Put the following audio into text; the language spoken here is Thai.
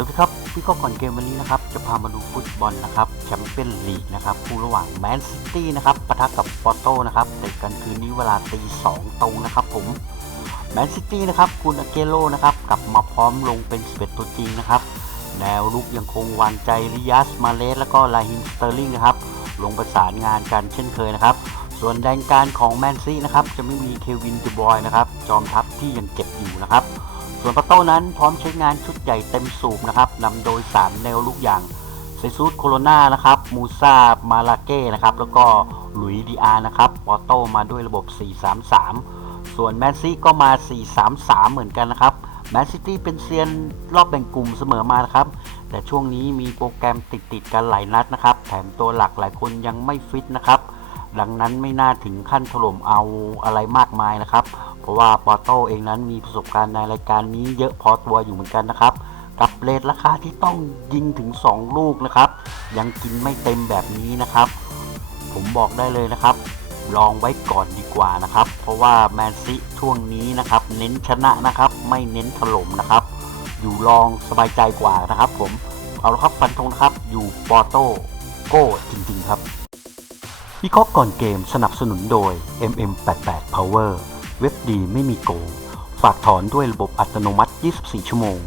สวัสดีครับพี่ก็ก่อนเกมวันนี้นะครับ จะพามาดูฟุตบอลนะครับแชมเปี้ยนลีกนะครับคู่ระหว่างแมนซิตี้นะครับปะทะกับปอร์โตนะครับเตะกันคืนนี้เวลาตีสองตรงนะครับผมแมนซิตี้นะครับคุณอาเกโลนะครับกลับมาพร้อมลงเป็น11ตัวจริงนะครับแนวลุกยังคงวางใจริยัสมาเลสแล้วก็ลาฮินสเตอร์ลิงนะครับลงประสานงานกันเช่นเคยนะครับ ส่วนแดนการของแมนซีนะครับจะไม่มีเควินดูบอยนะครับจอมทัพที่ยังเจ็บอยู่นะครับ ส่วนปาโต้นั้นพร้อมใช้งานชุดใหญ่เต็มสูบนะครับนำโดย 3 แนวลูกอย่างเซซูสโคโรนานะครับมูซามาลาเก้นะครับแล้วก็หลุยดีอาร์นะครับปอโต้มาด้วยระบบ 4-3-3 ส่วนแมนซี่ก็มา 4-3-3 เหมือนกันนะครับแมนซิตี้เป็นเซียนรอบแบ่งกลุ่มเสมอมานะครับ แต่ช่วงนี้มีโปรแกรมติดๆกันหลายนัดนะครับ แถมตัวหลักหลายคนยังไม่ฟิตนะครับ ดังนั้นไม่น่าถึงขั้นถล่มเอาอะไรมากมายนะครับ ราะว่าปอโต้เองนั้นมีประสบการณ์ในรายการนี้เยอะพอตัวอยู่เหมือนกันนะครับ กับเลทราคาที่ต้องยิงถึง 2 ลูกนะครับ ยังกินไม่เต็มแบบนี้นะครับ ผมบอกได้เลยนะครับ ลองไว้ก่อนดีกว่านะครับ เพราะว่าแมนซีช่วงนี้นะครับ เน้นชนะนะครับ ไม่เน้นถล่มนะครับ อยู่ลองสบายใจกว่านะครับ ผมเอาละครับฟันธงนะครับอยู่ปอโต้โก้จริงๆครับวิเคราะห์ก่อนเกมสนับสนุนโดย MM88 Power เว็บดีไม่มีโกง ฝากถอนด้วยระบบอัตโนมัติ 24 ชั่วโมง